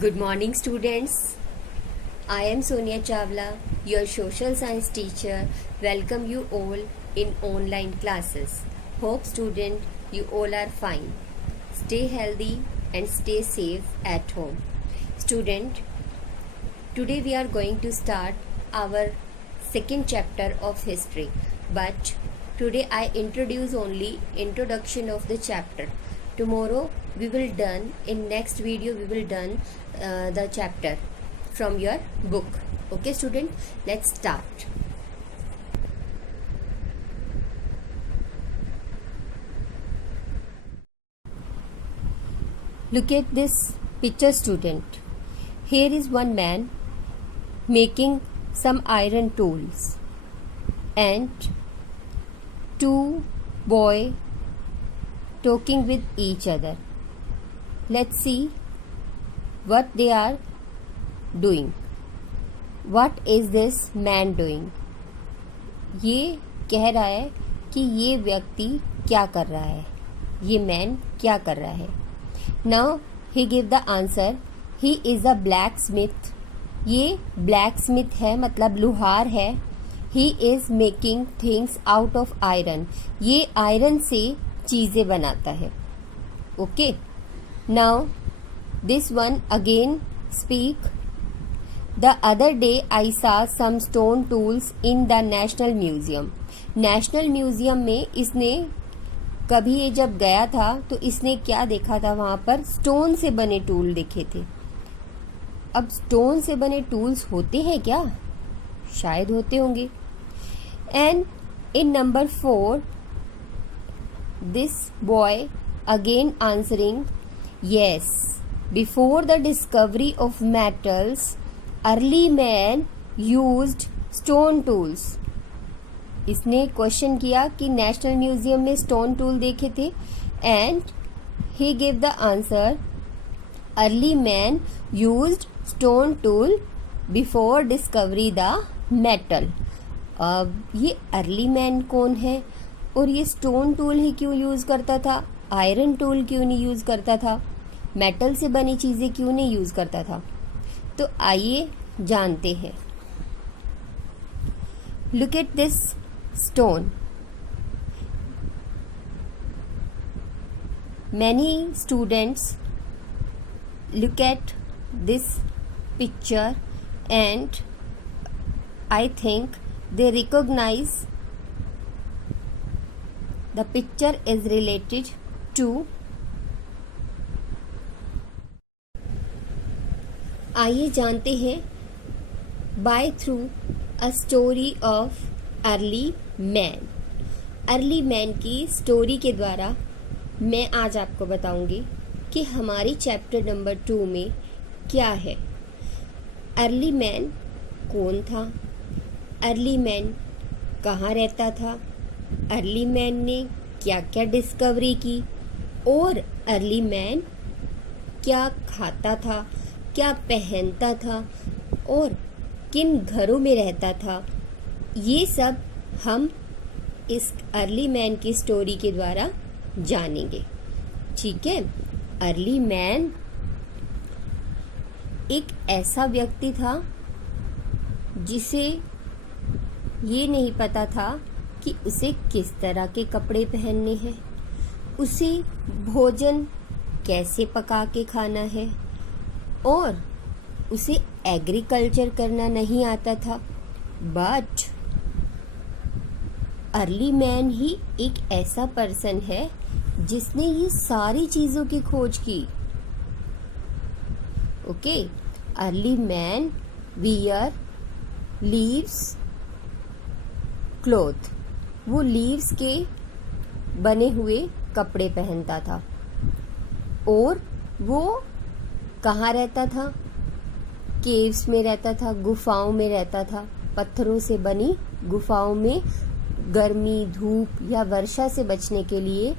Good morning, students. I am Sonia Chawla, your social science teacher. Welcome you all in online classes. Hope student you all are fine. Stay healthy and stay safe at home. Student, today we are going to start our second chapter of history. But today I introduce only introduction of the chapter. Tomorrow we will done in next video we will done the chapter from your book. Okay student, let's start. Look at this picture student. Here is one man making some iron tools and two boys talking with each other. Let's see what they are doing. What is this man doing? ये कह रहा है कि ये व्यक्ति क्या कर रहा है, ये मैन क्या कर रहा है. Now he give the answer. He is a blacksmith. ये blacksmith है मतलब लुहार है. He is making things out of iron. ये आयरन से चीजें बनाता है. Okay. Now this one again speak. The other day I saw some stone tools in the National Museum. National Museum में इसने कभी ये जब गया था तो इसने क्या देखा था, वहां पर स्टोन से बने टूल देखे थे. अब स्टोन से बने टूल्स होते हैं क्या? शायद होते होंगे. And in number 4 this boy again answering, yes, before the discovery of metals early man used stone tools. इसने क्वेश्चन किया कि नेशनल म्यूजियम में स्टोन टूल देखे थे and he give the answer early man used stone tool before discovery the metal. अब ये early man कौन है और ये स्टोन टूल ही क्यों यूज करता था, आयरन टूल क्यों नहीं यूज करता था, मेटल से बनी चीजें क्यों नहीं यूज करता था? तो आइए जानते हैं. Look at this stone. Many students look at this picture and I think they recognize the picture is related to. आइए जानते हैं by through a story of early man. Early man की स्टोरी के द्वारा मैं आज आपको बताऊंगी कि हमारी चैप्टर नंबर 2 में क्या है. अर्ली मैन कौन था, अर्ली मैन कहाँ रहता था, अर्ली मैन ने क्या क्या डिस्कवरी की और अर्ली मैन क्या खाता था, क्या पहनता था और किन घरों में रहता था, ये सब हम इस अर्ली मैन की स्टोरी के द्वारा जानेंगे. ठीक है. अर्ली मैन एक ऐसा व्यक्ति था जिसे ये नहीं पता था कि उसे किस तरह के कपड़े पहनने हैं, उसे भोजन कैसे पका के खाना है और उसे एग्रीकल्चर करना नहीं आता था. बट अर्ली मैन ही एक ऐसा पर्सन है जिसने ये सारी चीजों की खोज की. Okay. Early man wear leaves cloth. वो लीव्स के बने हुए कपड़े पहनता था और वो कहाँ रहता था, केव्स में रहता था, गुफाओं में रहता था, पत्थरों से बनी गुफाओं में गर्मी, धूप या वर्षा से बचने के लिए.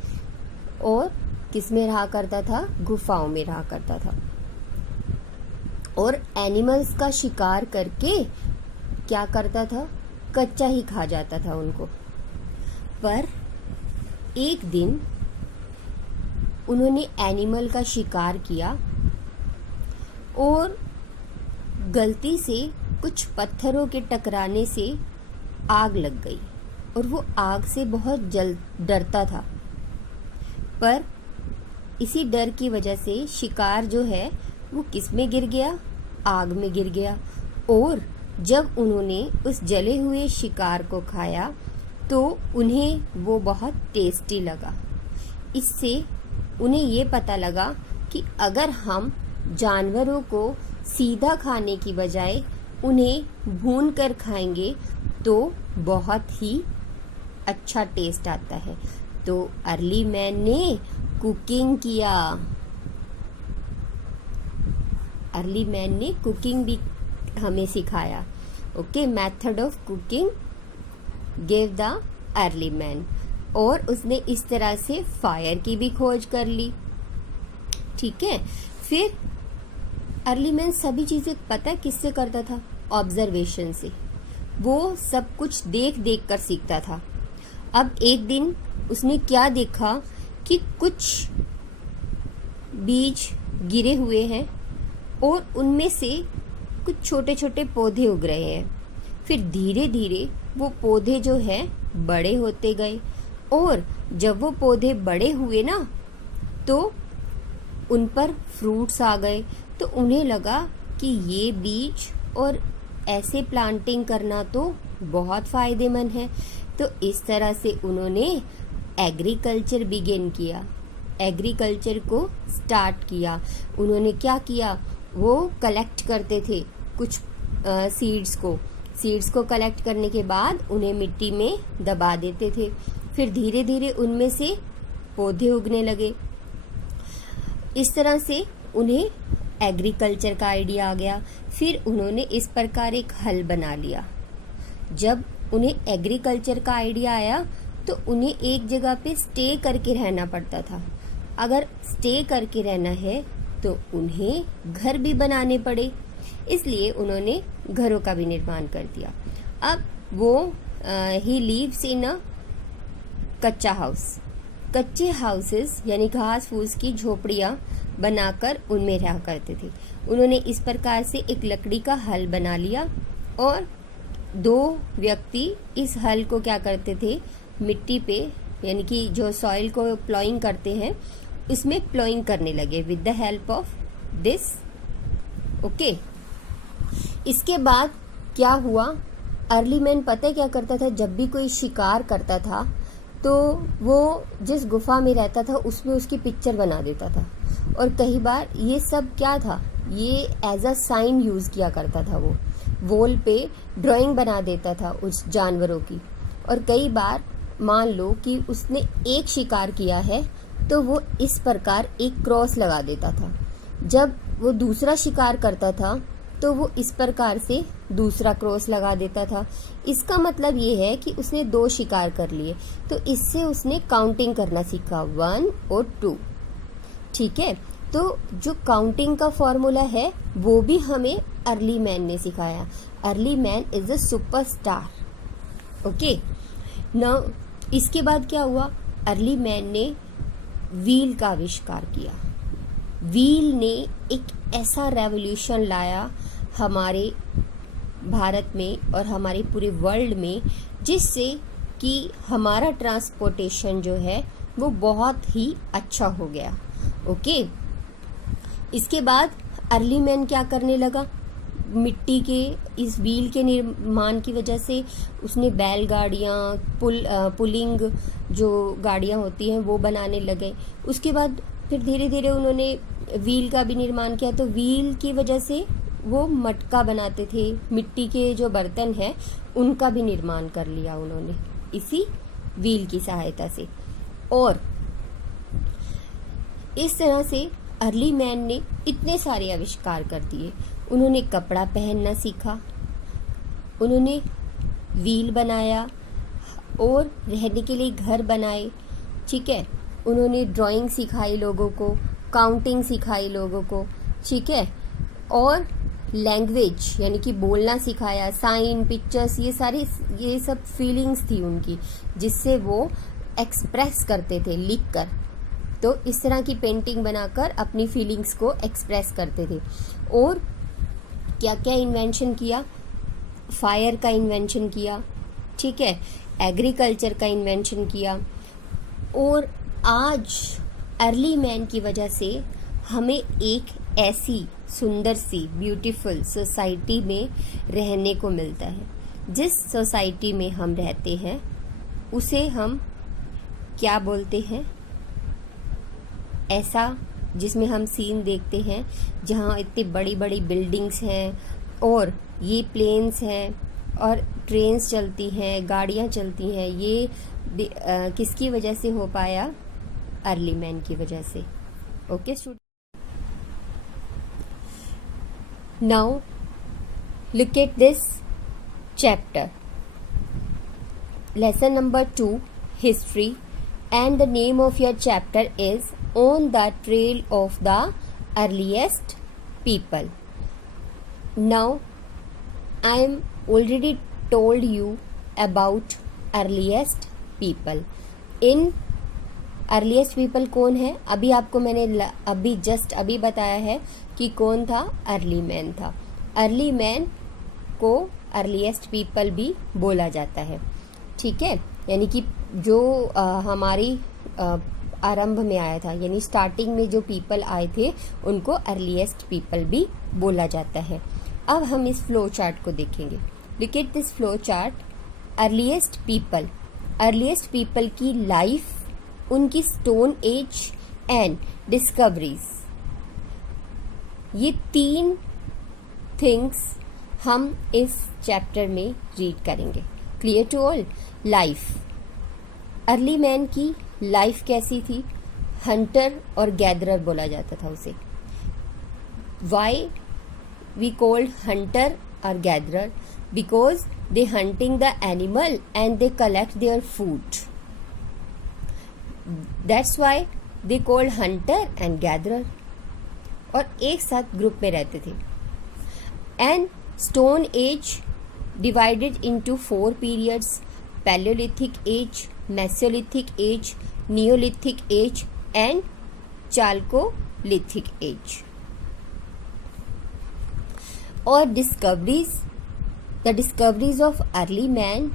और किस में रहा करता था, गुफाओं में रहा करता था और एनिमल्स का शिकार करके क्या करता था, कच्चा ही खा जाता था उनको. पर एक दिन उन्होंने एनिमल का शिकार किया और गलती से कुछ पत्थरों के टकराने से आग लग गई और वो आग से बहुत डरता था। पर इसी डर की वजह से शिकार जो है वो किस में गिर गया? आग में गिर गया। और जब उन्होंने उस जले हुए शिकार को खाया तो उन्हें वो बहुत टेस्टी लगा। इससे उन्हें ये पता लगा कि अगर हम जानवरों को सीधा खाने की बजाय उन्हें भून कर खाएंगे तो बहुत ही अच्छा टेस्ट आता है। तो अर्ली मैन ने कुकिंग किया। अर्ली मैन ने कुकिंग भी हमें सिखाया। Okay, method of cooking give the early man. और उसने इस तरह से फायर की भी खोज कर ली। ठीक है, फिर अर्ली मैन सभी चीजें पता है किससे करता था? ऑब्जर्वेशन से। वो सब कुछ देख देख कर सीखता था। अब एक दिन उसने क्या देखा कि कुछ बीज गिरे हुए हैं और उनमें से कुछ छोटे छोटे पौधे उग रहे हैं। फिर धीरे धीरे वो पौधे जो है बड़े होते गए और जब वो पौधे बड़े हुए ना तो उन पर फ्रूट्स आ गए। तो उन्हें लगा कि ये बीज और ऐसे प्लांटिंग करना तो बहुत फायदेमंद है। तो इस तरह से उन्होंने एग्रीकल्चर बिगिन किया, एग्रीकल्चर को स्टार्ट किया। उन्होंने क्या किया? वो कलेक्ट करते थे कुछ सीड्स को कलेक्ट करने के बाद उन्हें मिट्टी में दबा देते थे। फिर धीरे धीरे उनमें से पौधे उगने लगे। इस तरह से उन्हें एग्रीकल्चर का आइडिया आ गया। फिर उन्होंने इस प्रकार एक हल बना लिया। जब उन्हें एग्रीकल्चर का आइडिया आया तो उन्हें एक जगह पे स्टे करके रहना पड़ता था। अगर स्टे करके रहना है तो उन्हें घर भी बनाने पड़े, इसलिए उन्होंने घरों का भी निर्माण कर दिया। अब वो ही लीव्स इन अ कच्चा हाउस। कच्चे हाउसेस यानी घास फूस की झोपड़ियां बनाकर उनमें रहा करते थे। उन्होंने इस प्रकार से एक लकड़ी का हल बना लिया और दो व्यक्ति इस हल को क्या करते थे? मिट्टी पे यानी कि जो सॉइल को प्लॉइंग करते हैं इसमें प्लॉइंग करने लगे with the help of this. Okay, इसके बाद क्या हुआ? अर्ली मैन पता है क्या करता था? जब भी कोई शिकार करता था तो वो जिस गुफा में रहता था उसमें उसकी पिक्चर बना देता था। और कई बार ये सब क्या था? ये एज अ साइन यूज किया करता था। वो वॉल पे ड्राइंग बना देता था उस जानवरों की। और कई बार मान लो कि उसने एक शिकार किया है तो वो इस प्रकार एक क्रॉस लगा देता था। जब वो दूसरा शिकार करता था तो वो इस प्रकार से दूसरा क्रॉस लगा देता था। इसका मतलब ये है कि उसने 2 शिकार कर लिए। तो इससे उसने काउंटिंग करना सीखा, 1 और 2। ठीक है, तो जो काउंटिंग का फॉर्मूला है वो भी हमें अर्ली मैन ने सिखाया। Early man is a superstar. Okay, now इसके बाद क्या हुआ? अर्ली मैन ने व्हील का आविष्कार किया। व्हील ने एक ऐसा रेवोल्यूशन लाया हमारे भारत में और हमारे पूरे वर्ल्ड में, जिससे कि हमारा ट्रांसपोर्टेशन जो है वो बहुत ही अच्छा हो गया। ओके, इसके बाद अर्ली मैन क्या करने लगा? मिट्टी के इस व्हील के निर्माण की वजह से उसने बैलगाड़ियाँ, पुलिंग जो गाड़ियाँ होती हैं वो बनाने लगे। उसके बाद फिर धीरे धीरे उन्होंने व्हील का भी निर्माण किया। तो व्हील की वजह से वो मटका बनाते थे, मिट्टी के जो बर्तन हैं उनका भी निर्माण कर लिया उन्होंने इसी व्हील की सहायता से। और इस तरह से अर्ली मैन ने इतने सारे आविष्कार कर दिए। उन्होंने कपड़ा पहनना सीखा, उन्होंने व्हील बनाया और रहने के लिए घर बनाए। ठीक है, उन्होंने ड्राइंग सिखाई लोगों को, काउंटिंग सिखाई लोगों को। ठीक है, और लैंग्वेज यानी कि बोलना सिखाया, साइन, पिक्चर्स, ये सब फीलिंग्स थी उनकी, जिससे वो एक्सप्रेस करते थे लिखकर। तो इस तरह की पेंटिंग बनाकर अपनी फीलिंग्स को एक्सप्रेस करते थे। और क्या क्या इन्वेंशन किया, फायर का इन्वेंशन किया, ठीक है, एग्रीकल्चर का इन्वेंशन किया। और आज अर्ली मैन की वजह से हमें एक ऐसी सुंदर सी ब्यूटीफुल सोसाइटी में रहने को मिलता है। जिस सोसाइटी में हम रहते हैं उसे हम क्या बोलते हैं, ऐसा जिसमें हम सीन देखते हैं जहाँ इतनी बड़ी बड़ी बिल्डिंग्स हैं और ये प्लेन्स हैं और ट्रेन्स चलती हैं, गाड़ियाँ चलती हैं, ये किसकी वजह से हो पाया, अर्ली मैन की वजह से। Okay student, now look at this chapter, lesson number 2, history, and the name of your chapter is On the Trail of the Earliest People. Now I am already told you about earliest people. In earliest people कौन है, अभी आपको मैंने अभी just अभी बताया है कि कौन था, अर्ली मैन था। अर्ली मैन को अर्लीस्ट पीपल भी बोला जाता है, ठीक है, यानी कि जो हमारी आरंभ में आया था, यानी स्टार्टिंग में जो पीपल आए थे उनको अर्लीस्ट पीपल भी बोला जाता है। अब हम इस फ्लो चार्ट को देखेंगे। Look at this flow chart, earliest people की लाइफ, उनकी स्टोन एज एंड डिस्कवरीज, ये 3 थिंग्स हम इस चैप्टर में रीड करेंगे। Clear to all? Life, early man की लाइफ कैसी थी, हंटर और गैदरर बोला जाता था उसे। वाई वी कॉल्ड हंटर और gatherer, because they hunting the animal and they collect their food, that's why they called hunter and gatherer. और एक साथ ग्रुप में रहते थे। And stone age divided into 4 periods: Paleolithic age, Mesolithic age, Neolithic age and Chalcolithic age. और the discoveries of early man,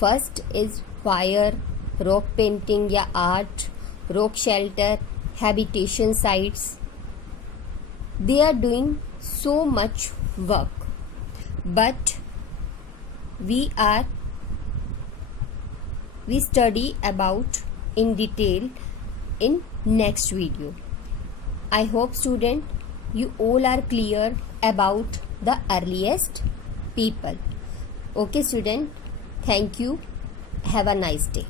first is fire, rock painting या art, rock shelter, habitation sites. They are doing so much work, but we study about in detail in next video. I hope student you all are clear about the earliest people. Okay student, thank you, have a nice day.